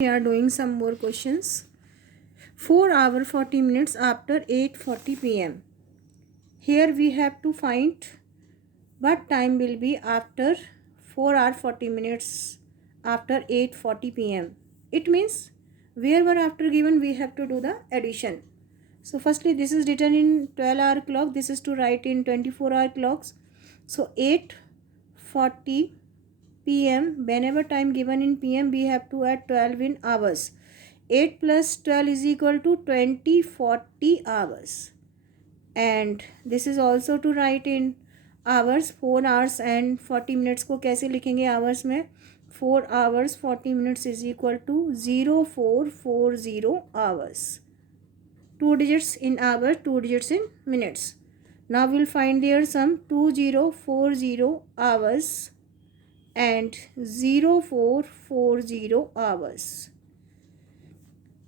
We are doing some more questions. 4 hour 40 minutes after 8:40 p.m. Here we have to find what time will be after 4 hour 40 minutes after 8:40 p.m. It means wherever after given we have to do the addition. So firstly this is written in 12-hour clock. This is to write in 24-hour clocks. So 8:40 p.m. whenever time given in p.m. we have to add 12 in hours. 8 plus 12 is equal to 20:40 hours, and this is also to write in hours. 4 hours and 40 minutes को कैसे लिखेंगे hours में? 4 hours 40 minutes is equal to 0440 hours. 2 digits in hour, 2 digits in minutes. Now we'll find their sum. 2040 hours and 0440 hours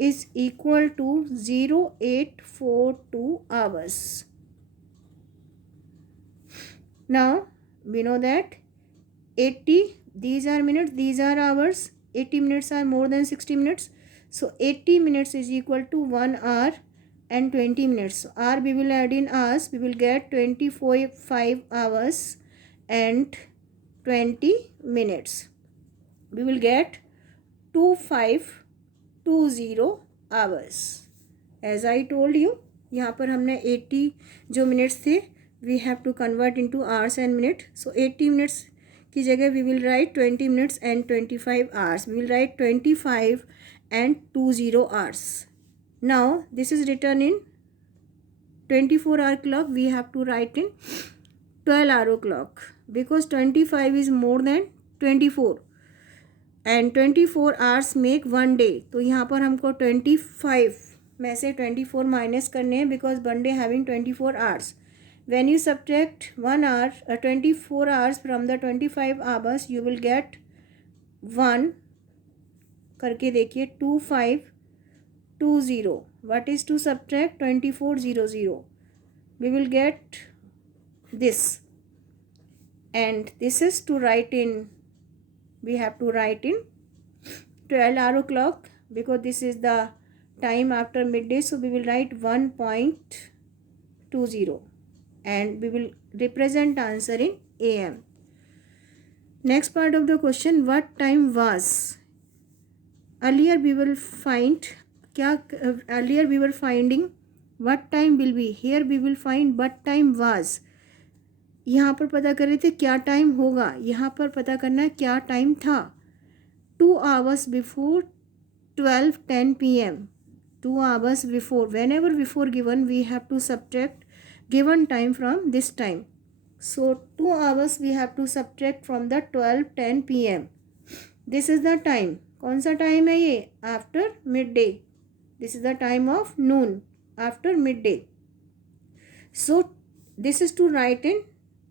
is equal to 0842 hours. Now we know that 80, these are minutes, these are hours. 80 minutes are more than 60 minutes. So 80 minutes is equal to 1 hour and 20 minutes. So hour we will add in hours. We will get 25 hours and 20 minutes. We will get 2520 hours. As I told you, यहाँ पर हमने 80 जो minutes थे we have to convert into hours and minute. So 80 minutes की जगह we will write 20 minutes and 25 hours. We will write 25 and 20 hours. Now this is written in 24-hour clock. We have to write in 12-hour clock because 25 is more than 24 and 24 hours make 1 day. तो यहाँ पर हमको 25 में से 24 minus करने हैं because 1 day having 24 hours. When you subtract 1 hour 24 hours from the 25 hours you will get 1 करके देखिए 2520. What is to subtract 2400? We will get this, and this is to write in, we have to write in 12-hour clock because this is the time after midday. So we will write 1.20 and we will represent answer in am. Next part of the question, what time was? Earlier we will find earlier we were finding what time will be. Here we will find what time was. यहाँ पर पता कर रहे थे क्या time होगा, यहाँ पर पता करना है क्या टाइम था. 2 hours before 12:10 p.m. 2 hours before. Whenever before given we have to subtract given time from this time. So 2 hours we have to subtract from the 12:10 p.m. This is the time. कौन सा time है ये? After mid day. This is the time of noon after mid day. So this is to write in,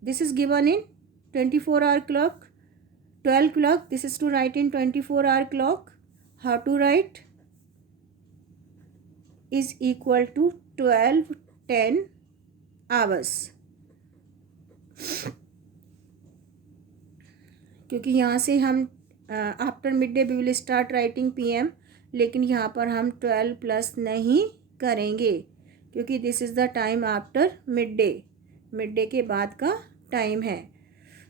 this is given in 24-hour clock. 12 clock, this is to write in 24-hour clock. How to write? Is equal to 12:10 hours. क्योंकि यहाँ से हम after mid day we will start writing PM, लेकिन यहाँ पर हम 12 plus नहीं करेंगे क्योंकि this is the time after mid day. Mid day के बाद का टाइम है.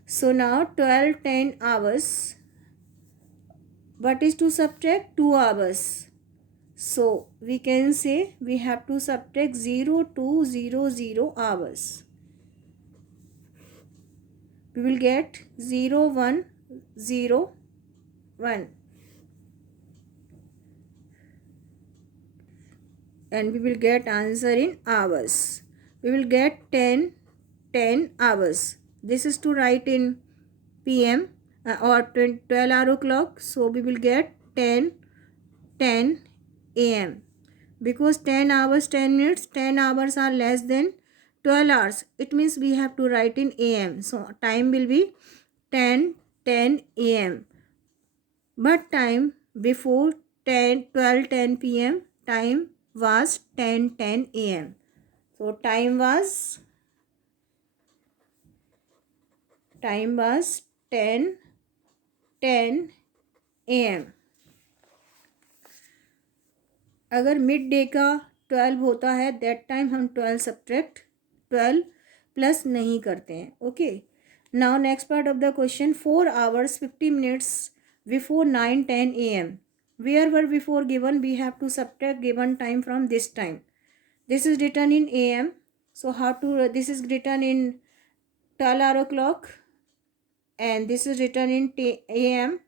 So now 12:10 hours. What is to subtract? 2 hours. So we can say we have to subtract 0200 hours. We will get 0101 and we will get answer in hours. We will get 10 hours. This is to write in PM or 12-hour clock. So we will get 10 AM because 10 hours 10 minutes, 10 hours are less than 12 hours. It means we have to write in AM. So time will be 10 AM. But time before 12:10 PM time was 10 AM. So time was 10 am. अगर mid day का 12 होता है that time हम 12 subtract 12 plus नहीं करते हैं. Okay. Now next part of the question. 4 hours 50 minutes before 9:10 a.m. Where were before given? We have to subtract given time from this time. This is written in am. So how to, this is written in 12-hour clock and this is written in am.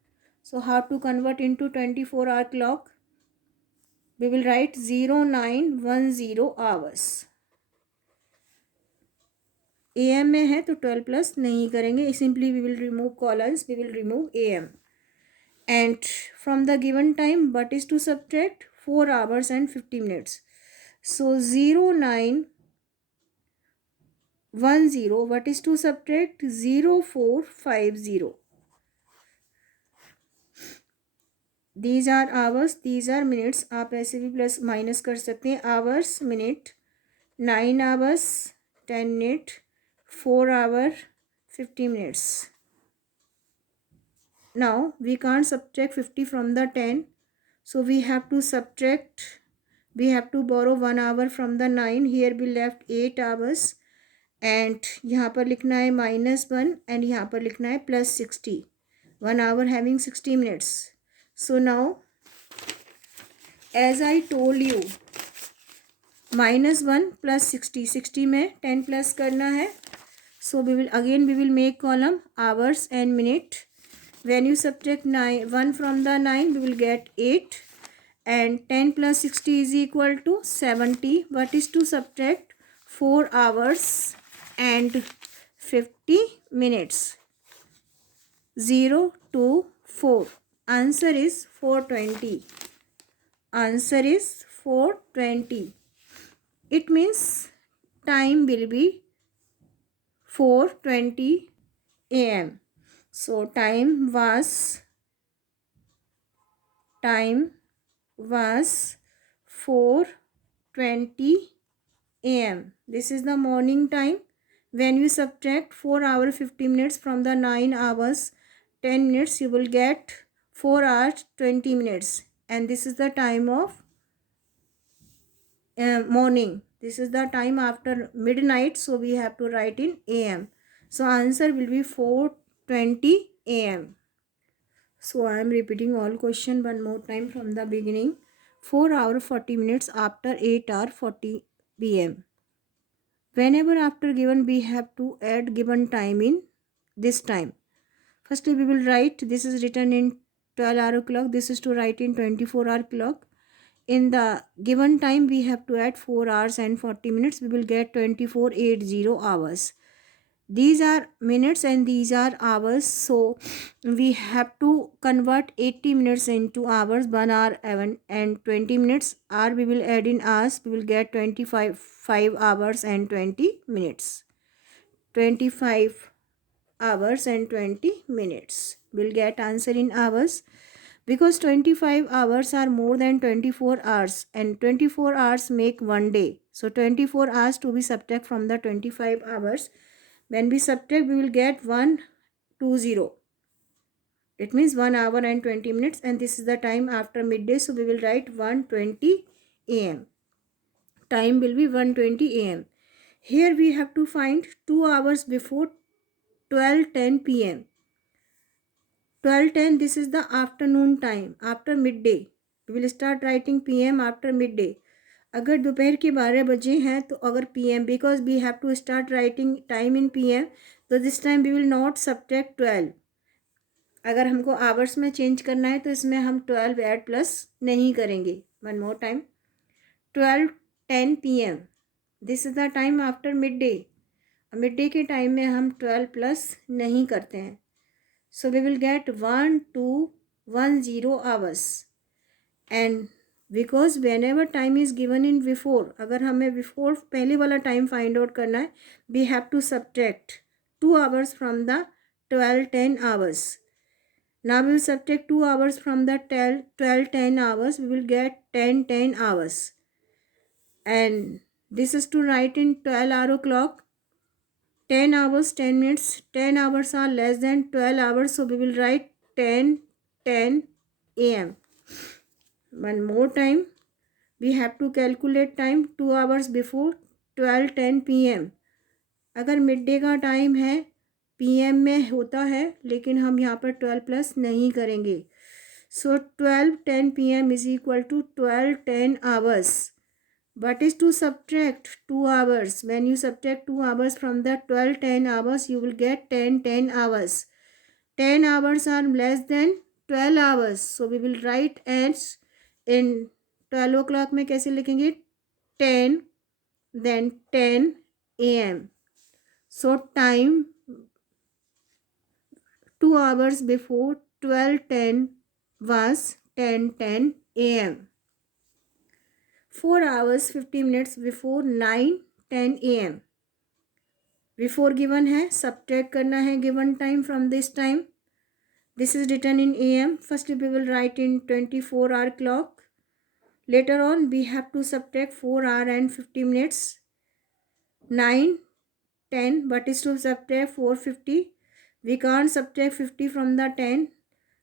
So how to convert into 24-hour clock? We will write 0910 hours. am में है तो 12 plus नहीं करेंगे. Simply we will remove colons. We will remove am. And from the given time, what is to subtract? 4 hours and 50 minutes. So 0910. What is to subtract? 0450. These are hours, these are minutes. आप ऐसे भी plus minus कर सकते हैं. Hours, minute, 9 hours 10 minutes, 4 hour 50 minutes. Now we can't subtract 50 from the 10, so we have to subtract. We have to borrow 1 hour from the 9. Here we left 8 hours and यहाँ पर लिखना है -1 and यहाँ पर लिखना है +60. 1 hour having 60 minutes. So now as I told you, -1 plus 60. 60 में 10 plus करना है. So we will make column hours and minute. When you subtract 1 from the 9, we will get 8 and 10 plus 60 is equal to 70. What is to subtract? 4 hours and 50 minutes. 0 to 4. Answer is 420. Answer is 420. It means time will be 4:20 a.m. So time was 4:20 a.m. This is the morning time. When you subtract 4 hours 50 minutes from the 9 hours 10 minutes, you will get 4 hours 20 minutes. And this is the time of morning. This is the time after midnight, so we have to write in am. So answer will be 4:20 am. So I am repeating all question one more time from the beginning. 4 hours 40 minutes after 8 hours 40 pm. Whenever after given, we have to add given time in this time. Firstly we will write, this is written in 12-hour clock, this is to write in 24-hour clock. In the given time we have to add 4 hours and 40 minutes. We will get 2480 hours. These are minutes and these are hours, so we have to convert 80 minutes into hours. 1 hour and 20 minutes are we will add in hours. We will get 25 hours and 20 minutes. 25 hours and 20 minutes. We'll get answer in hours. Because 25 hours are more than 24 hours and 24 hours make one day. So 24 hours to be subtract from the 25 hours. When we subtract, we will get 120. It means 1 hour and 20 minutes and this is the time after midday. So we will write 1:20 a.m. Time will be 1:20 a.m. Here we have to find 2 hours before 12:10 p.m. 12:10, this is the afternoon time, after midday. We will start writing pm after midday. अगर दोपहर के 12 बजे हैं तो अगर pm, because we have to start writing time in pm, तो this time we will not subtract 12. अगर हमको आवर्स में चेंज करना है तो इसमें हम 12 ऐड प्लस नहीं करेंगे. One more time. 12:10 pm. This is the time after midday. midday के टाइम में हम 12 प्लस नहीं करते हैं. So we will get 1210 hours. And because whenever time is given in before, अगर हमें before पहले वाला time find out करना है, we have to subtract 2 hours from the 12:10 hours. Now we will subtract 2 hours from the 12:10 hours. We will get 10:10 hours. And this is to write in 12-hour clock. 10 hours 10 minutes. 10 hours are less than 12 hours, so we will write 10:10 a.m. One more time. we have to calculate time 2 hours before 12:10 PM. अगर mid day का time है PM में होता है, लेकिन हम यहाँ पर 12 प्लस नहीं करेंगे. So 12:10 PM is equal to 12:10 hours. What is to subtract 2 hours? When you subtract 2 hours from the 12:10 hours, you will get 10:10 hours. 10 hours are less than 12 hours. So we will write as in 12 o'clock में कैसे लिखेंगे? 10 then 10 AM. So time 2 hours before 12:10 was 10:10 AM. 4 hours 50 minutes before 9:10 AM. Before given है, subtract करना है given time from this time. This is written in AM. First we will write in 24-hour clock. Later on we have to subtract 4 hour and 50 minutes. 9, 10. What is to subtract 450? We can't subtract 50 from the 10.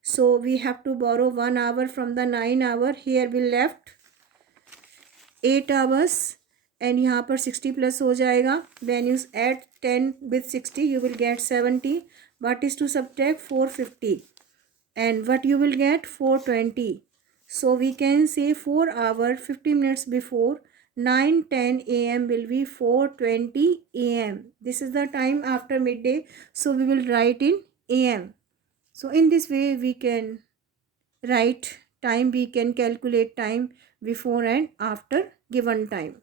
So we have to borrow 1 hour from the 9 hour. Here we left 8 hours and यहाँ पर 60 plus हो जाएगा. When you add 10 with 60 you will get 70. What is to subtract 450 and what you will get 420. So we can say 4 hour 50 minutes before 9:10 AM will be 4:20 AM. This is the time after midday, so we will write in AM. So in this way we can write time, we can calculate time before and after given time.